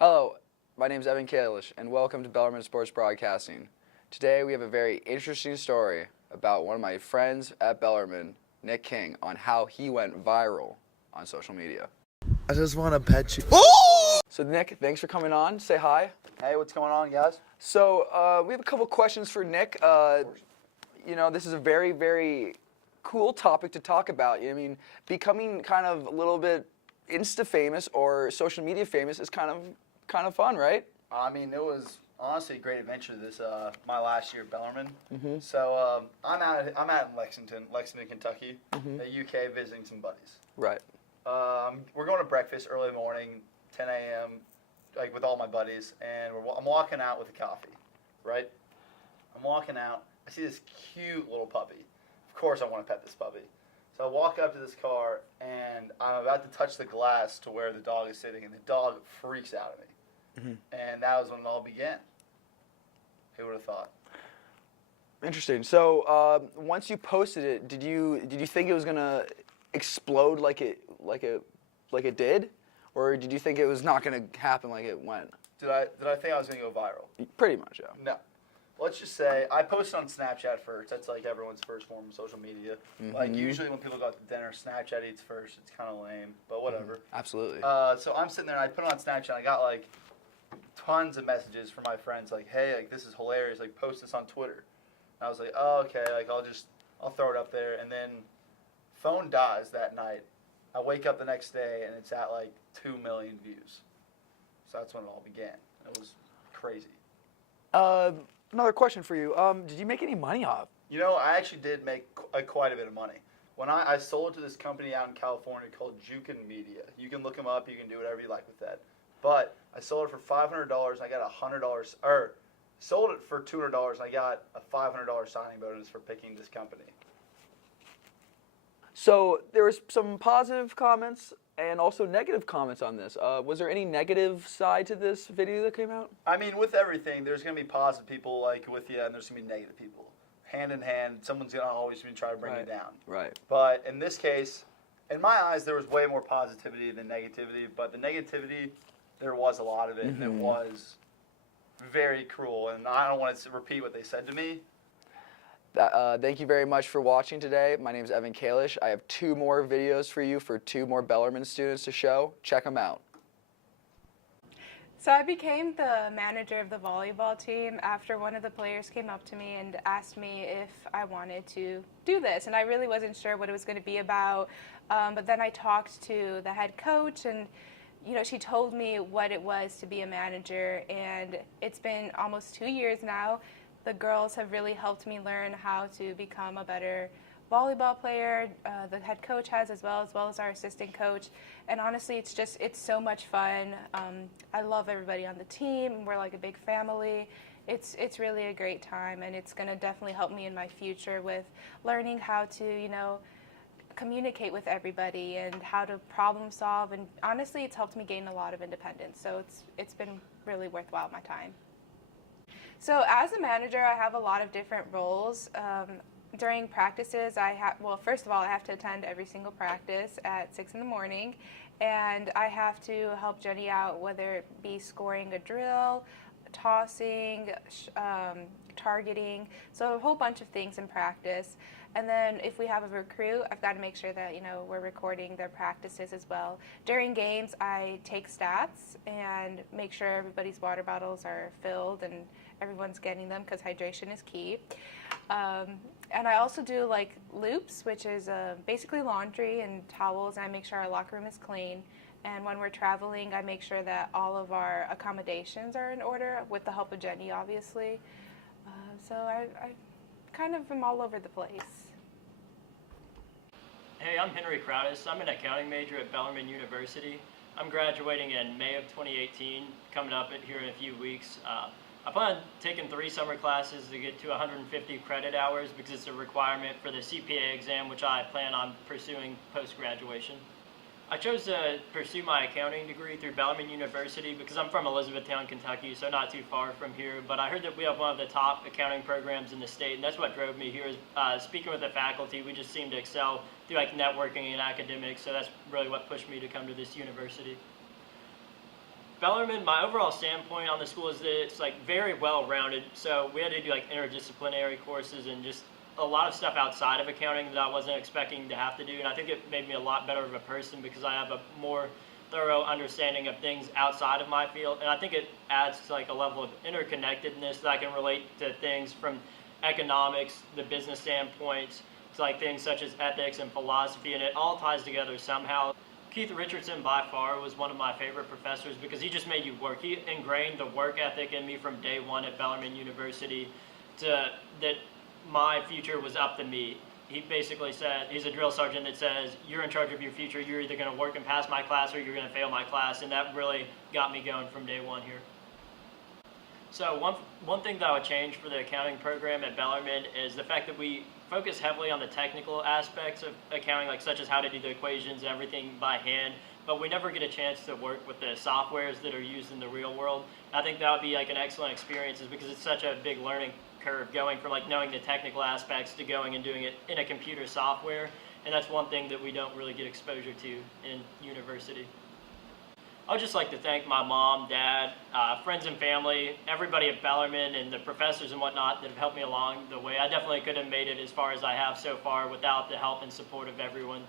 Hello, my name is Evan Kalish, and welcome to Bellarmine Sports Broadcasting. Today we have a very interesting story about one of my friends at Bellarmine, Nick King, on how he went viral on social media. I just want to pet you. So Nick, thanks for coming on. Say hi. Hey, what's going on, guys? So we have a couple questions for Nick. This is a very, very cool topic to talk about. I mean, becoming kind of a little bit Insta famous or social media famous is kind of fun, right? I mean, it was honestly a great adventure. This my last year at Bellarmine. So I'm out in Lexington, Kentucky, the UK, visiting some buddies. Right. We're going to breakfast early in the morning, 10 a.m., like with all my buddies, and I'm walking out with a coffee, right? I'm walking out. I see this cute little puppy. Of course, I want to pet this puppy. So I walk up to this car, and I'm about to touch the glass to where the dog is sitting, and the dog freaks out at me. And that was when it all began. Who would have thought? Interesting. So once you posted it, did you think it was gonna explode like it did, or did you think it was not gonna happen like it went? Did I think I was going to go viral? Pretty much, yeah. No. Let's just say I posted on Snapchat first. That's like everyone's first form of social media. Like usually when people go out to dinner, Snapchat eats first. It's kind of lame, but whatever. Absolutely. So I'm sitting there and I put it on Snapchat. I got like tons of messages from my friends like, "Hey, like this is hilarious. Like post this on Twitter." And I was like, "Oh, okay. Like I'll throw it up there." And then phone dies that night. I wake up the next day and it's at like 2 million views. So that's when it all began. It was crazy. Another question for you. Did you make any money off? You know, I actually did make quite a bit of money. When I sold it to this company out in California called Jukin Media. You can look them up. You can do whatever you like with that. But I sold it for $500 and I got $100, or sold it for $200 and I got a $500 signing bonus for picking this company. So there was some positive comments and also negative comments on this. Was there any negative side to this video that came out? I mean, with everything, there's going to be positive people like with you and there's going to be negative people. Hand in hand, someone's going to always be trying to bring you down. Right. But in this case, in my eyes, there was way more positivity than negativity. But the negativity, there was a lot of it, and it was very cruel. And I don't want to repeat what they said to me. Thank you very much for watching today. My name is Evan Kalish. I have 2 more videos for you for 2 more Bellarmine students to show. Check them out. So I became the manager of the volleyball team after one of the players came up to me and asked me if I wanted to do this. And I really wasn't sure what it was going to be about. But then I talked to the head coach and she told me what it was to be a manager. And it's been almost 2 years now. The girls have really helped me learn how to become a better volleyball player. The head coach has as well as our assistant coach. And honestly, it's so much fun. I love everybody on the team. We're like a big family. It's really a great time, and it's going to definitely help me in my future with learning how to, communicate with everybody and how to problem solve. And honestly, it's helped me gain a lot of independence. So it's been really worthwhile my time. So as a manager, I have a lot of different roles. During practices, first of all, I have to attend every single practice at 6 in the morning, and I have to help Jenny out, whether it be scoring a drill, tossing, targeting, so a whole bunch of things in practice. And then if we have a recruit, I've got to make sure that we're recording their practices as well. During games, I take stats and make sure everybody's water bottles are filled and everyone's getting them because hydration is key. And I also do like loops, which is basically laundry and towels, and I make sure our locker room is clean. And when we're traveling, I make sure that all of our accommodations are in order with the help of Jenny, obviously. So I kind of am all over the place. Hey, I'm Henry Crowdis. I'm an accounting major at Bellarmine University. I'm graduating in May of 2018, coming up here in a few weeks. I plan on taking 3 summer classes to get to 150 credit hours because it's a requirement for the CPA exam, which I plan on pursuing post-graduation. I chose to pursue my accounting degree through Bellarmine University because I'm from Elizabethtown, Kentucky, so not too far from here. But I heard that we have one of the top accounting programs in the state, and that's what drove me here. Speaking with the faculty, we just seem to excel through like networking and academics, so that's really what pushed me to come to this university. Bellarmine, my overall standpoint on the school is that it's like very well rounded. So we had to do like interdisciplinary courses and just a lot of stuff outside of accounting that I wasn't expecting to have to do. And I think it made me a lot better of a person because I have a more thorough understanding of things outside of my field. And I think it adds to like a level of interconnectedness that I can relate to things from economics, the business standpoint, to like things such as ethics and philosophy, and it all ties together somehow. Keith Richardson by far was one of my favorite professors because he just made you work. He ingrained the work ethic in me from day one at Bellarmine University that my future was up to me. He basically said, he's a drill sergeant that says, you're in charge of your future. You're either going to work and pass my class or you're going to fail my class. And that really got me going from day one here. So one thing that I would change for the accounting program at Bellarmine is the fact that we focus heavily on the technical aspects of accounting, like such as how to do the equations and everything by hand, but we never get a chance to work with the softwares that are used in the real world. I think that would be like an excellent experience because it's such a big learning curve going from like knowing the technical aspects to going and doing it in a computer software, and that's one thing that we don't really get exposure to in university. I would just like to thank my mom, dad, friends and family, everybody at Bellarmine and the professors and whatnot that have helped me along the way. I definitely couldn't have made it as far as I have so far without the help and support of everyone.